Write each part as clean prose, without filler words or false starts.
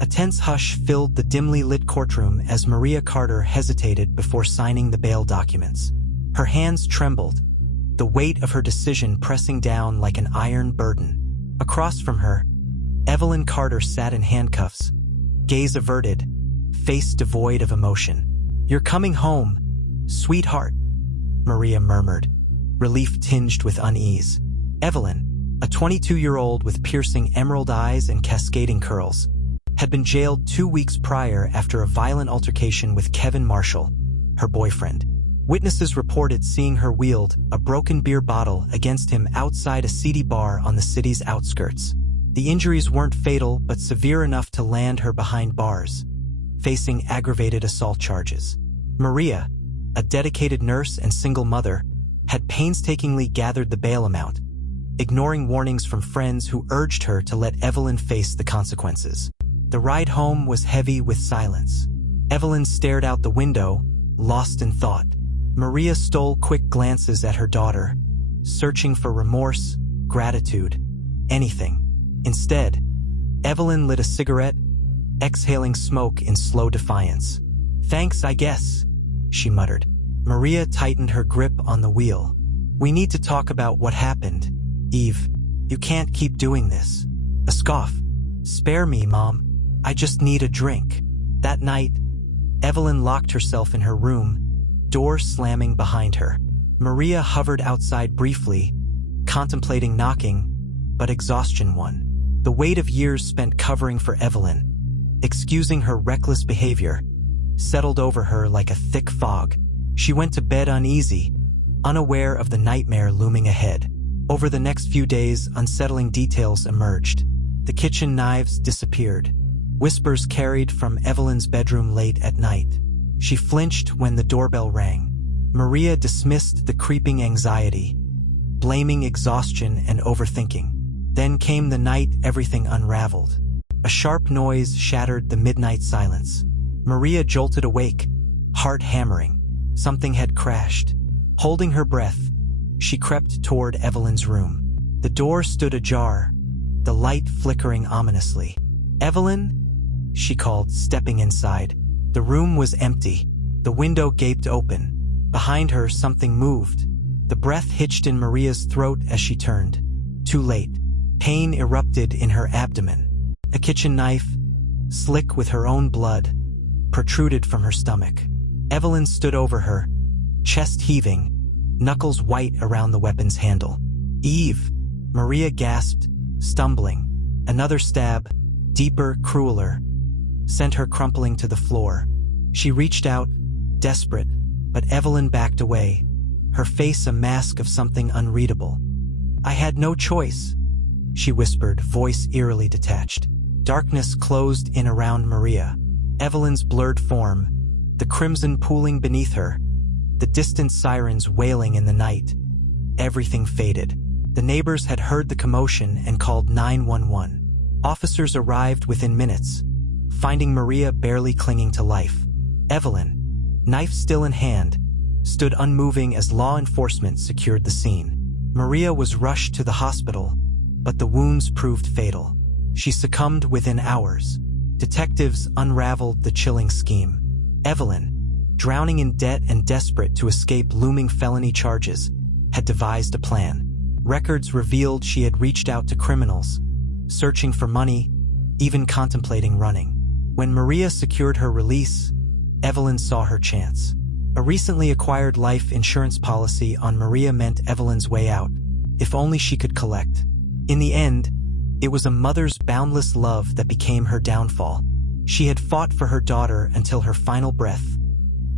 A tense hush filled the dimly lit courtroom as Maria Carter hesitated before signing the bail documents. Her hands trembled, the weight of her decision pressing down like an iron burden. Across from her, Evelyn Carter sat in handcuffs, gaze averted, face devoid of emotion. "You're coming home, sweetheart," Maria murmured, relief tinged with unease. Evelyn, a 22-year-old with piercing emerald eyes and cascading curls, had been jailed 2 weeks prior after a violent altercation with Kevin Marshall, her boyfriend. Witnesses reported seeing her wield a broken beer bottle against him outside a seedy bar on the city's outskirts. The injuries weren't fatal but severe enough to land her behind bars, facing aggravated assault charges. Maria, a dedicated nurse and single mother, had painstakingly gathered the bail amount, ignoring warnings from friends who urged her to let Evelyn face the consequences. The ride home was heavy with silence. Evelyn stared out the window, lost in thought. Maria stole quick glances at her daughter, searching for remorse, gratitude, anything. Instead, Evelyn lit a cigarette, exhaling smoke in slow defiance. "Thanks, I guess," she muttered. Maria tightened her grip on the wheel. "We need to talk about what happened, Eve. You can't keep doing this." A scoff. "Spare me, Mom. I just need a drink." That night, Evelyn locked herself in her room, door slamming behind her. Maria hovered outside briefly, contemplating knocking, but exhaustion won. The weight of years spent covering for Evelyn, excusing her reckless behavior, settled over her like a thick fog. She went to bed uneasy, unaware of the nightmare looming ahead. Over the next few days, unsettling details emerged. The kitchen knives disappeared. Whispers carried from Evelyn's bedroom late at night. She flinched when the doorbell rang. Maria dismissed the creeping anxiety, blaming exhaustion and overthinking. Then came the night everything unraveled. A sharp noise shattered the midnight silence. Maria jolted awake, heart hammering. Something had crashed. Holding her breath, she crept toward Evelyn's room. The door stood ajar, the light flickering ominously. "Evelyn?" she called, stepping inside. The room was empty. The window gaped open. Behind her, something moved. The breath hitched in Maria's throat as she turned. Too late. Pain erupted in her abdomen. A kitchen knife, slick with her own blood, protruded from her stomach. Evelyn stood over her, chest heaving, knuckles white around the weapon's handle. "Eve!" Maria gasped, stumbling. Another stab, deeper, crueler, sent her crumpling to the floor. She reached out, desperate, but Evelyn backed away, her face a mask of something unreadable. "I had no choice," she whispered, voice eerily detached. Darkness closed in around Maria. Evelyn's blurred form, the crimson pooling beneath her, the distant sirens wailing in the night. Everything faded. The neighbors had heard the commotion and called 911. Officers arrived within minutes, finding Maria barely clinging to life. Evelyn, knife still in hand, stood unmoving as law enforcement secured the scene. Maria was rushed to the hospital, but the wounds proved fatal. She succumbed within hours. Detectives unraveled the chilling scheme. Evelyn, drowning in debt and desperate to escape looming felony charges, had devised a plan. Records revealed she had reached out to criminals, searching for money, even contemplating running. When Maria secured her release, Evelyn saw her chance. A recently acquired life insurance policy on Maria meant Evelyn's way out, if only she could collect. In the end, it was a mother's boundless love that became her downfall. She had fought for her daughter until her final breath,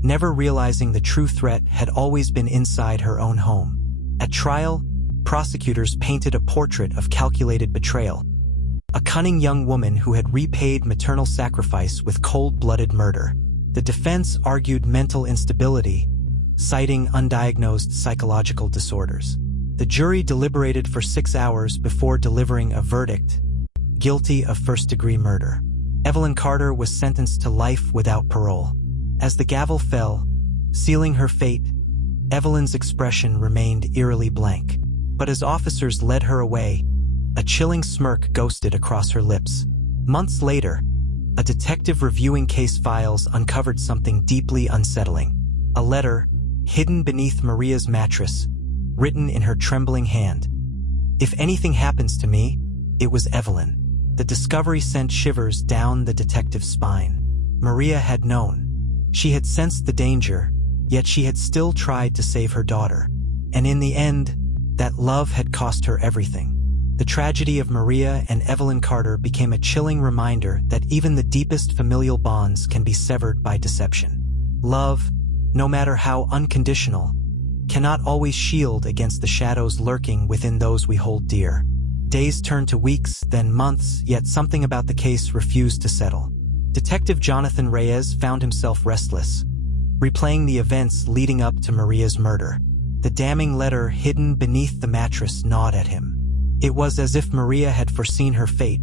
never realizing the true threat had always been inside her own home. At trial, prosecutors painted a portrait of calculated betrayal, a cunning young woman who had repaid maternal sacrifice with cold-blooded murder. The defense argued mental instability, citing undiagnosed psychological disorders. The jury deliberated for 6 hours before delivering a verdict: guilty of first-degree murder. Evelyn Carter was sentenced to life without parole. As the gavel fell, sealing her fate, Evelyn's expression remained eerily blank. But as officers led her away, a chilling smirk ghosted across her lips. Months later, a detective reviewing case files uncovered something deeply unsettling. A letter, hidden beneath Maria's mattress, written in her trembling hand. "If anything happens to me, it was Evelyn." The discovery sent shivers down the detective's spine. Maria had known. She had sensed the danger, yet she had still tried to save her daughter. And in the end, that love had cost her everything. The tragedy of Maria and Evelyn Carter became a chilling reminder that even the deepest familial bonds can be severed by deception. Love, no matter how unconditional, cannot always shield against the shadows lurking within those we hold dear. Days turned to weeks, then months, yet something about the case refused to settle. Detective Jonathan Reyes found himself restless, replaying the events leading up to Maria's murder. The damning letter hidden beneath the mattress gnawed at him. It was as if Maria had foreseen her fate,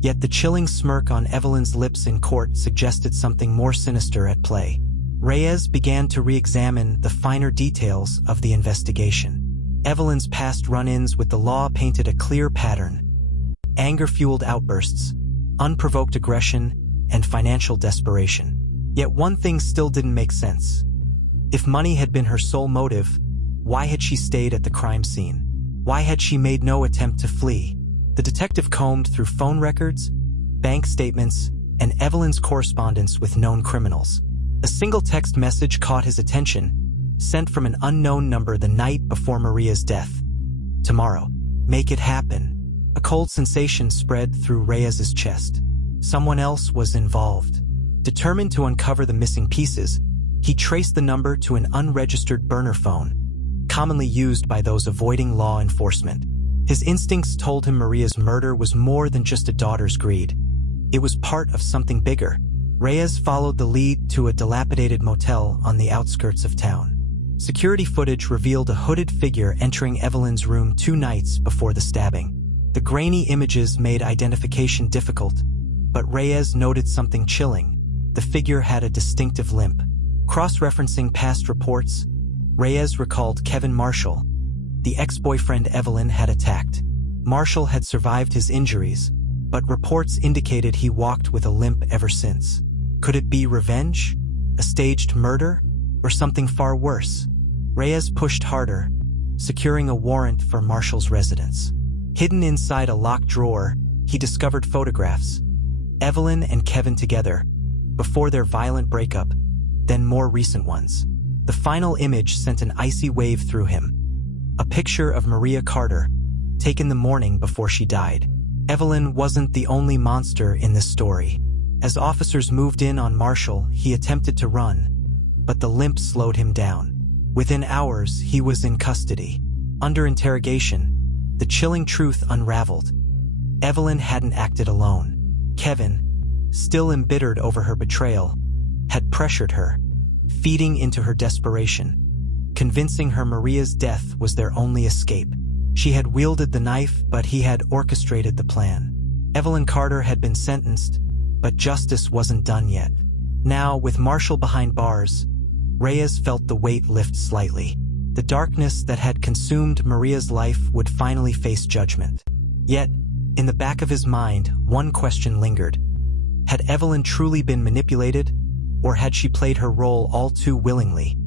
yet the chilling smirk on Evelyn's lips in court suggested something more sinister at play. Reyes began to re-examine the finer details of the investigation. Evelyn's past run-ins with the law painted a clear pattern: anger-fueled outbursts, unprovoked aggression, and financial desperation. Yet one thing still didn't make sense. If money had been her sole motive, why had she stayed at the crime scene? Why had she made no attempt to flee? The detective combed through phone records, bank statements, and Evelyn's correspondence with known criminals. A single text message caught his attention, sent from an unknown number the night before Maria's death. "Tomorrow. Make it happen." A cold sensation spread through Reyes's chest. Someone else was involved. Determined to uncover the missing pieces, he traced the number to an unregistered burner phone, commonly used by those avoiding law enforcement. His instincts told him Maria's murder was more than just a daughter's greed. It was part of something bigger. Reyes followed the lead to a dilapidated motel on the outskirts of town. Security footage revealed a hooded figure entering Evelyn's room 2 nights before the stabbing. The grainy images made identification difficult, but Reyes noted something chilling. The figure had a distinctive limp. Cross-referencing past reports, Reyes recalled Kevin Marshall, the ex-boyfriend Evelyn had attacked. Marshall had survived his injuries, but reports indicated he walked with a limp ever since. Could it be revenge? A staged murder? Or something far worse? Reyes pushed harder, securing a warrant for Marshall's residence. Hidden inside a locked drawer, he discovered photographs. Evelyn and Kevin together, before their violent breakup, then more recent ones. The final image sent an icy wave through him. A picture of Maria Carter, taken the morning before she died. Evelyn wasn't the only monster in this story. As officers moved in on Marshall, he attempted to run, but the limp slowed him down. Within hours, he was in custody. Under interrogation, the chilling truth unraveled. Evelyn hadn't acted alone. Kevin, still embittered over her betrayal, had pressured her, feeding into her desperation, convincing her Maria's death was their only escape. She had wielded the knife, but he had orchestrated the plan. Evelyn Carter had been sentenced, but justice wasn't done yet. Now, with Marshall behind bars, Reyes felt the weight lift slightly. The darkness that had consumed Maria's life would finally face judgment. Yet, in the back of his mind, one question lingered. Had Evelyn truly been manipulated, or had she played her role all too willingly?